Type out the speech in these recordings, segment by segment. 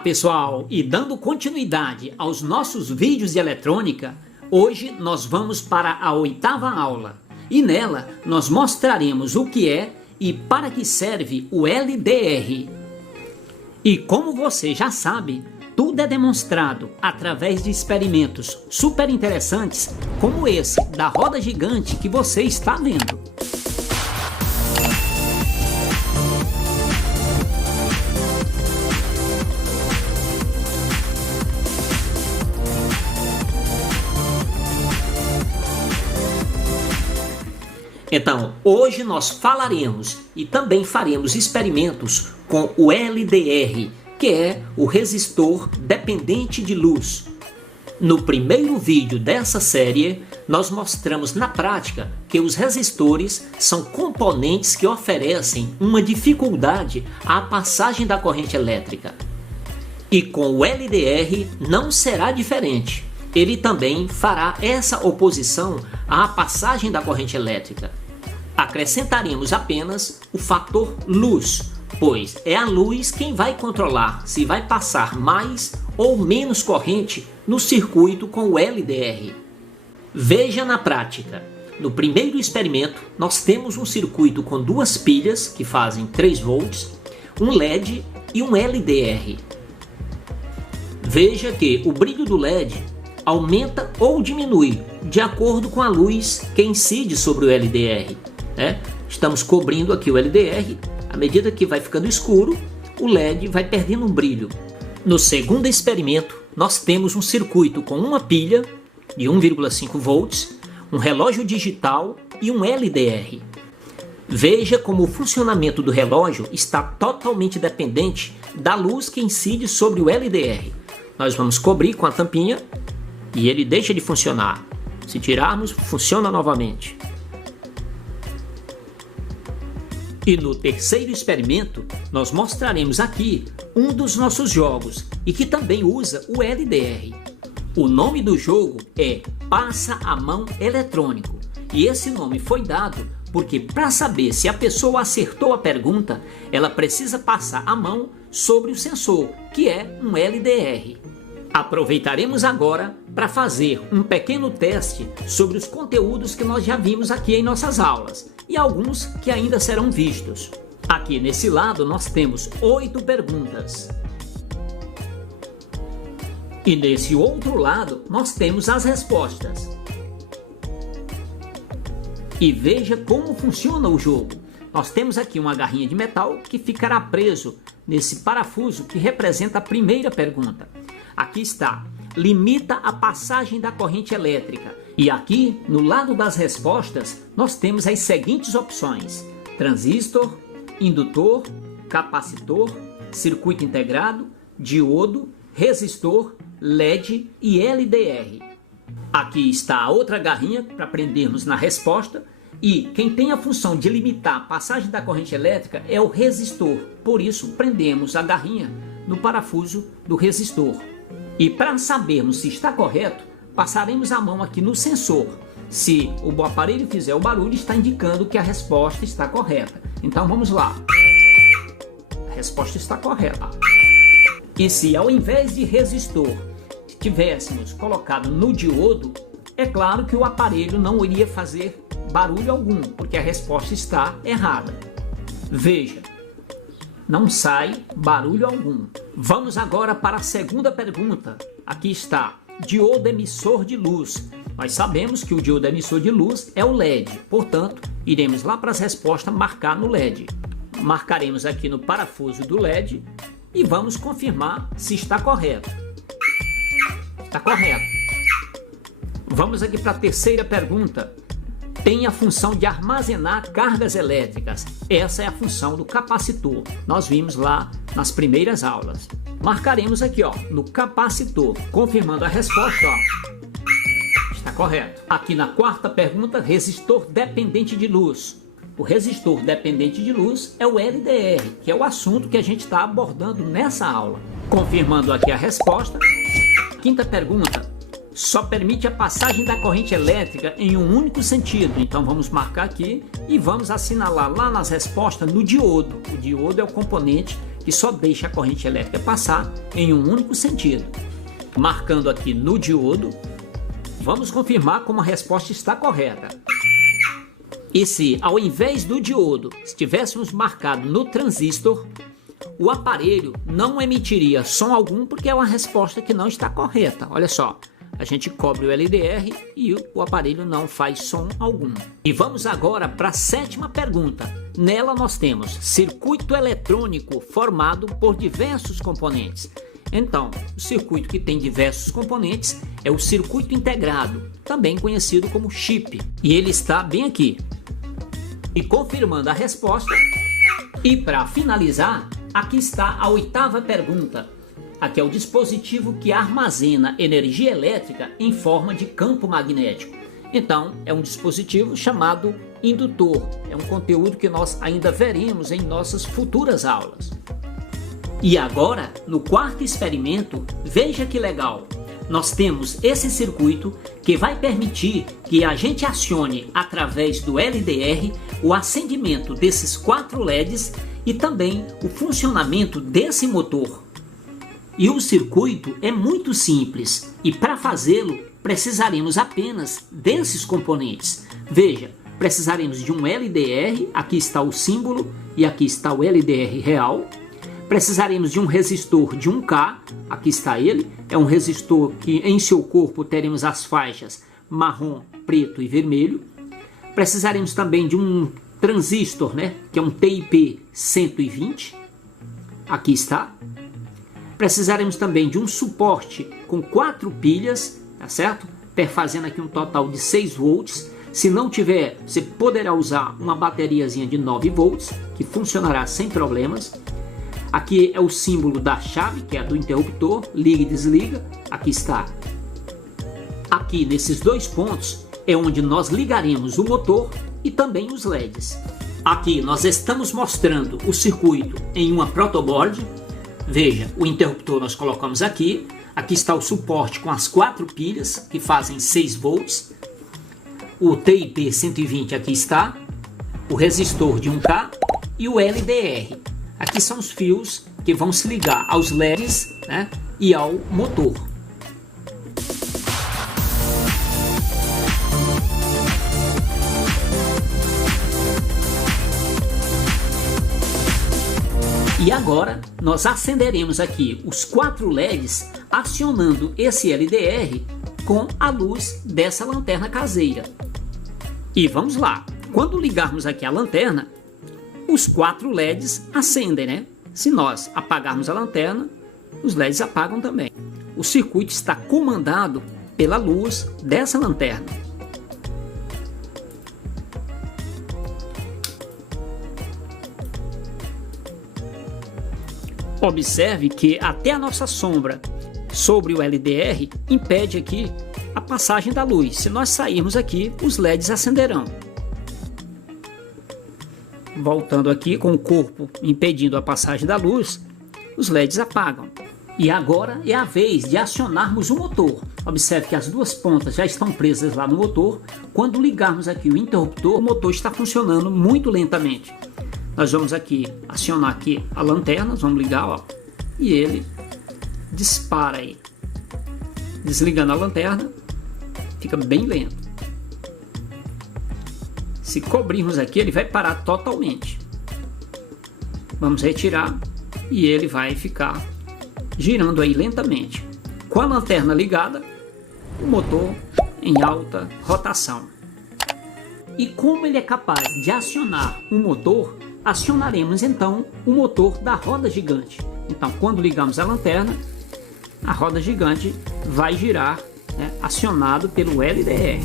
pessoal, e dando continuidade aos nossos vídeos de eletrônica, hoje nós vamos para a 8ª aula e nela nós mostraremos o que é e para que serve o LDR. E como você já sabe, tudo é demonstrado através de experimentos super interessantes como esse da roda gigante que você está vendo. Então, hoje nós falaremos e também faremos experimentos com o LDR, que é o resistor dependente de luz. No primeiro vídeo dessa série, nós mostramos na prática que os resistores são componentes que oferecem uma dificuldade à passagem da corrente elétrica. E com o LDR não será diferente. Ele também fará essa oposição à passagem da corrente elétrica. Acrescentaremos apenas o fator luz, pois é a luz quem vai controlar se vai passar mais ou menos corrente no circuito com o LDR. Veja na prática. No primeiro experimento, nós temos um circuito com duas pilhas que fazem 3 volts, um LED e um LDR. Veja que o brilho do LED aumenta ou diminui de acordo com a luz que incide sobre o LDR. Estamos cobrindo aqui o LDR, à medida que vai ficando escuro, o LED vai perdendo um brilho. No segundo experimento, nós temos um circuito com uma pilha de 1,5 volts, um relógio digital e um LDR. Veja como o funcionamento do relógio está totalmente dependente da luz que incide sobre o LDR. Nós vamos cobrir com a tampinha e ele deixa de funcionar. Se tirarmos, funciona novamente. E no terceiro experimento, nós mostraremos aqui um dos nossos jogos e que também usa o LDR. O nome do jogo é Passa a Mão Eletrônico e esse nome foi dado porque para saber se a pessoa acertou a pergunta, ela precisa passar a mão sobre o sensor, que é um LDR. Aproveitaremos agora para fazer um pequeno teste sobre os conteúdos que nós já vimos aqui em nossas aulas e alguns que ainda serão vistos. Aqui nesse lado nós temos 8 perguntas. E nesse outro lado nós temos as respostas. E veja como funciona o jogo. Nós temos aqui uma garrinha de metal que ficará preso nesse parafuso que representa a primeira pergunta. Aqui está, limita a passagem da corrente elétrica. E aqui, no lado das respostas, nós temos as seguintes opções: transistor, indutor, capacitor, circuito integrado, diodo, resistor, LED e LDR. Aqui está a outra garrinha para prendermos na resposta. E quem tem a função de limitar a passagem da corrente elétrica é o resistor. Por isso, prendemos a garrinha no parafuso do resistor. E para sabermos se está correto, passaremos a mão aqui no sensor. Se o aparelho fizer o barulho, está indicando que a resposta está correta. Então vamos lá. A resposta está correta. E se ao invés de resistor tivéssemos colocado no diodo, é claro que o aparelho não iria fazer barulho algum, porque a resposta está errada. Veja. Não sai barulho algum. Vamos agora para a segunda pergunta. Aqui está, diodo emissor de luz. Nós sabemos que o diodo emissor de luz é o LED, portanto, iremos lá para as respostas marcar no LED. Marcaremos aqui no parafuso do LED e vamos confirmar se está correto. Está correto. Vamos aqui para a terceira pergunta. Tem a função de armazenar cargas elétricas. Essa é a função do capacitor. Nós vimos lá nas primeiras aulas. Marcaremos aqui, no capacitor, confirmando a resposta, está correto. Aqui na quarta pergunta, resistor dependente de luz. O resistor dependente de luz é o LDR, que é o assunto que a gente está abordando nessa aula. Confirmando aqui a resposta. Quinta pergunta. Só permite a passagem da corrente elétrica em um único sentido. Então vamos marcar aqui e vamos assinalar lá nas respostas no diodo. O diodo é o componente que que só deixa a corrente elétrica passar em um único sentido. Marcando aqui no diodo, vamos confirmar como a resposta está correta. E se, ao invés do diodo, estivéssemos marcado no transistor, o aparelho não emitiria som algum, porque é uma resposta que não está correta. Olha só, a gente cobre o LDR e o aparelho não faz som algum. E vamos agora para a sétima pergunta. Nela nós temos circuito eletrônico formado por diversos componentes. Então, o circuito que tem diversos componentes é o circuito integrado, também conhecido como chip. E ele está bem aqui. E confirmando a resposta, e para finalizar, aqui está a oitava pergunta. Aqui é o dispositivo que armazena energia elétrica em forma de campo magnético. Então, é um dispositivo chamado indutor. É um conteúdo que nós ainda veremos em nossas futuras aulas. E agora, no quarto experimento, veja que legal. Nós temos esse circuito que vai permitir que a gente acione através do LDR o acendimento desses 4 LEDs e também o funcionamento desse motor. E o circuito é muito simples e para fazê-lo precisaremos apenas desses componentes. Veja, precisaremos de um LDR, aqui está o símbolo e aqui está o LDR real. Precisaremos de um resistor de 1K, aqui está ele, é um resistor que em seu corpo teremos as faixas marrom, preto e vermelho. Precisaremos também de um transistor, que é um TIP 120, aqui está. Precisaremos também de um suporte com 4 pilhas, tá certo? Fazendo aqui um total de 6 volts. Se não tiver, você poderá usar uma bateriazinha de 9 volts, que funcionará sem problemas. Aqui é o símbolo da chave, que é do interruptor, liga e desliga, aqui está. Aqui nesses 2 pontos é onde nós ligaremos o motor e também os LEDs. Aqui nós estamos mostrando o circuito em uma protoboard. Veja, o interruptor nós colocamos aqui. Aqui está o suporte com as 4 pilhas que fazem 6 volts. O TIP 120 aqui está. O resistor de 1K e o LDR. Aqui são os fios que vão se ligar aos LEDs, e ao motor. E agora nós acenderemos aqui os 4 LEDs acionando esse LDR com a luz dessa lanterna caseira. E vamos lá, quando ligarmos aqui a lanterna, os 4 LEDs acendem, Se nós apagarmos a lanterna, os LEDs apagam também. O circuito está comandado pela luz dessa lanterna. Observe que até a nossa sombra sobre o LDR impede aqui a passagem da luz. Se nós sairmos aqui, os LEDs acenderão. Voltando aqui com o corpo impedindo a passagem da luz, os LEDs apagam. E agora é a vez de acionarmos o motor. Observe que as 2 pontas já estão presas lá no motor. Quando ligarmos aqui o interruptor, o motor está funcionando muito lentamente. Nós vamos aqui acionar aqui a lanterna, vamos ligar, e ele dispara aí. Desligando a lanterna, fica bem lento. Se cobrirmos aqui, ele vai parar totalmente. Vamos retirar e ele vai ficar girando aí lentamente. Com a lanterna ligada, o motor em alta rotação. E como ele é capaz de acionar o motor, acionaremos então o motor da roda gigante. Então, quando ligamos a lanterna, a roda gigante vai girar, acionado pelo LDR.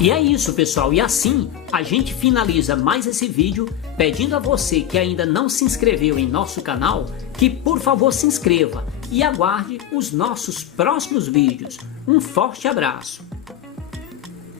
E é isso, pessoal, e assim a gente finaliza mais esse vídeo pedindo a você que ainda não se inscreveu em nosso canal que por favor se inscreva e aguarde os nossos próximos vídeos. Um forte abraço!